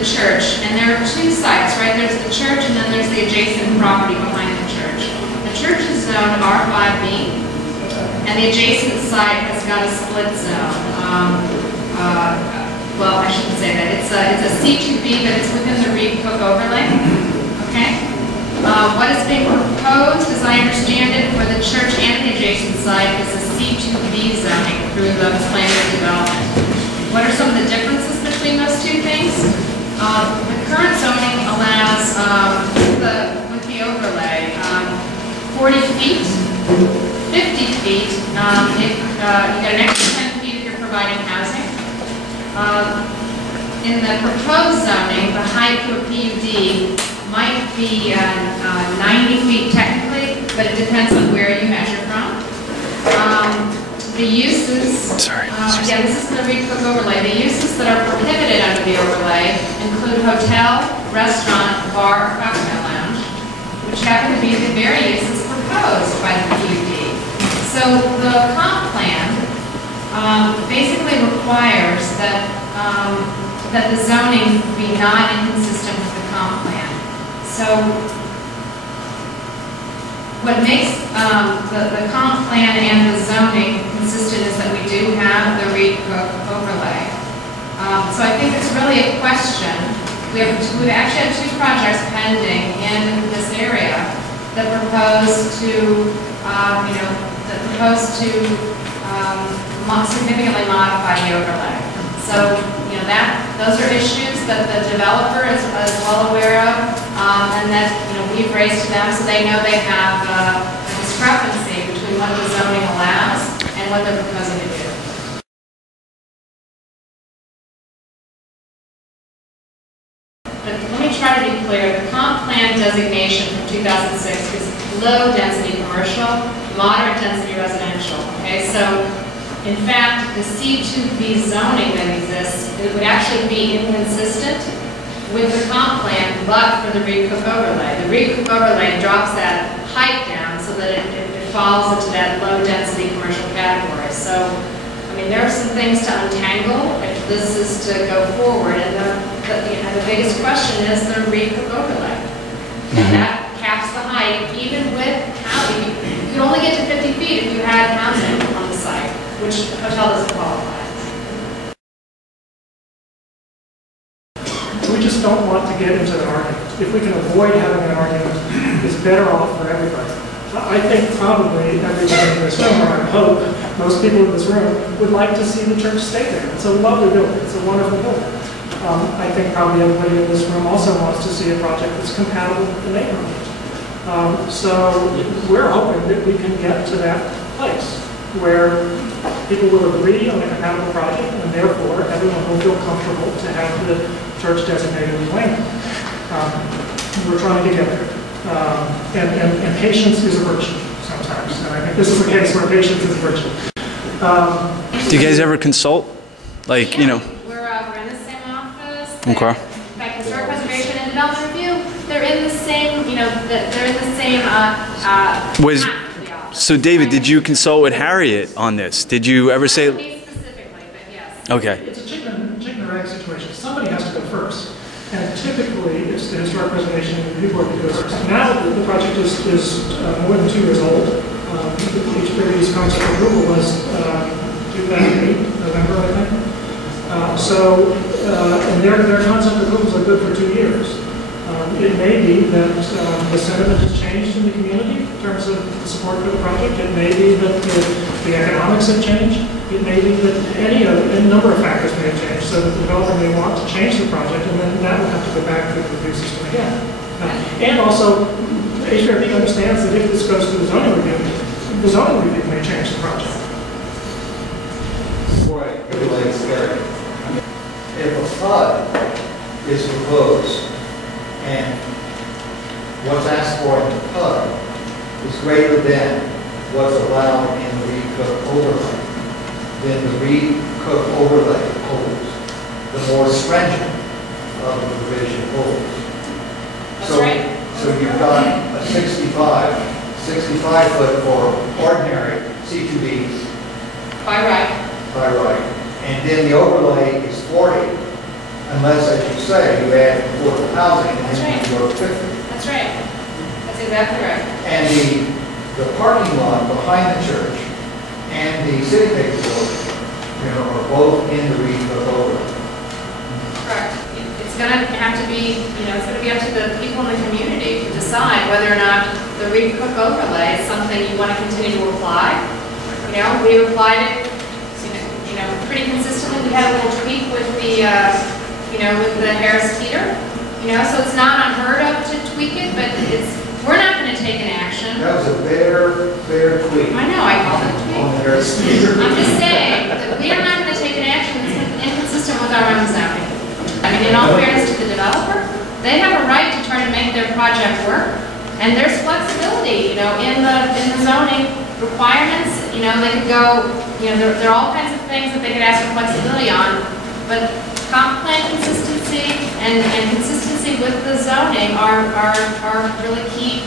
the church, and there are two sites, right? There's the church and then there's the adjacent property behind the church. The church is zoned R5B, and the adjacent site has got a split zone. Well, I shouldn't say that. It's a C2B, but it's within the Reed Cook overlay. Okay? What is being proposed, as I understand it, for the church and the adjacent site is a C2B zoning through the plan of development. What are some of the differences between those two things? The current zoning allows, with the overlay, 40 feet, 50 feet, if you get an extra 10 feet if you're providing housing. In the proposed zoning, the height to a PUD might be 90 feet technically, but it depends on where you measure from. The uses, yeah, this is the Reed Cook overlay. The uses that are prohibited under the overlay include hotel, restaurant, bar, or cocktail lounge, which happen to be the very uses proposed by the PUD. So the comp plan basically requires that that the zoning be not inconsistent with the comp plan. So what makes the comp plan and the zoning consistent is that we do have the Reed Cook overlay. So I think it's really a question. We've actually had two projects pending in this area that propose to significantly modify the overlay. So, those are issues that the developer is well aware of, and that, we've raised to them so they know they have a discrepancy between what the zoning allows and what they're proposing to do. But let me try to be clear. The comp plan designation from 2006 is low density commercial, moderate density residential. Okay, so in fact, the C2B zoning that exists, it would actually be inconsistent with the comp plan, but for the Reed Cook overlay. The Reed Cook overlay drops that height down so that it falls into that low density commercial category. So, I mean, there are some things to untangle if this is to go forward, and the biggest question is the Reed Cook overlay. And that caps the height, even with housing. You could only get to 50 feet if you had housing on the site, which hotel doesn't qualify. We just don't want to get into an argument. If we can avoid having an argument, it's better off for everybody. I think probably everyone in this room, or I hope most people in this room, would like to see the church stay there. It's a lovely building. It's a wonderful building. I think probably everybody in this room also wants to see a project that's compatible with the neighborhood. So we're hoping that we can get to that place where people will agree on a compatible project, and therefore everyone will feel comfortable to have the church designated as land. We're trying to get there. And patience is a virtue sometimes. And I think this is a case where patience is a virtue. Do you guys ever consult? Like, yeah, we're in the same office. Okay. In fact, historic preservation and development review, they're in the same, they're in the same So David, did you consult with Harriet on this? Did you ever say? Not me specifically, but yes. Okay. It's a chicken or egg situation. Somebody has to go first. And typically, it's the historic preservation and review board that goes first. Now that the project is more than 2 years old, each previous concept approval was 2008, November, I think. And their concept approvals are good for 2 years. It may be that the sentiment has changed in the community in terms of the support for the project. It may be that the economics have changed. It may be that a number of factors may have changed, so that the developer may want to change the project, and then that will have to go back to the review system again. And also, HRB understands that if this goes through the zoning review may change the project. Right, everything's scary. If a flood is proposed, and what's asked for in the PUD is greater than what's allowed in the Reed Cook overlay, then the Reed Cook overlay holds. The more stringent of the provision holds. That's right. So you've got a 65 foot for ordinary C2Bs. By right. By right. And then the overlay is 40. unless, as you say, you add affordable housing and That's then you go to 50. That's right. That's exactly right. And the parking lot behind the church and the city paper building, are both in the REIT overlay. Correct. It's going to have to be, it's going to be up to the people in the community to decide whether or not the REIT Cook overlay is something you want to continue to apply. We applied it, pretty consistently. We had a little tweak with the, with the Harris Teeter. So it's not unheard of to tweak it, but we're not going to take an action. That was a fair tweak. I know, I called it a tweak. On the Harris Teeter. I'm just saying that we are not going to take an action that's inconsistent with our own zoning. In all fairness to the developer, they have a right to try to make their project work, and there's flexibility, in the zoning requirements. They could go, there are all kinds of things that they could ask for flexibility on, but comp plan consistency and consistency with the zoning are really key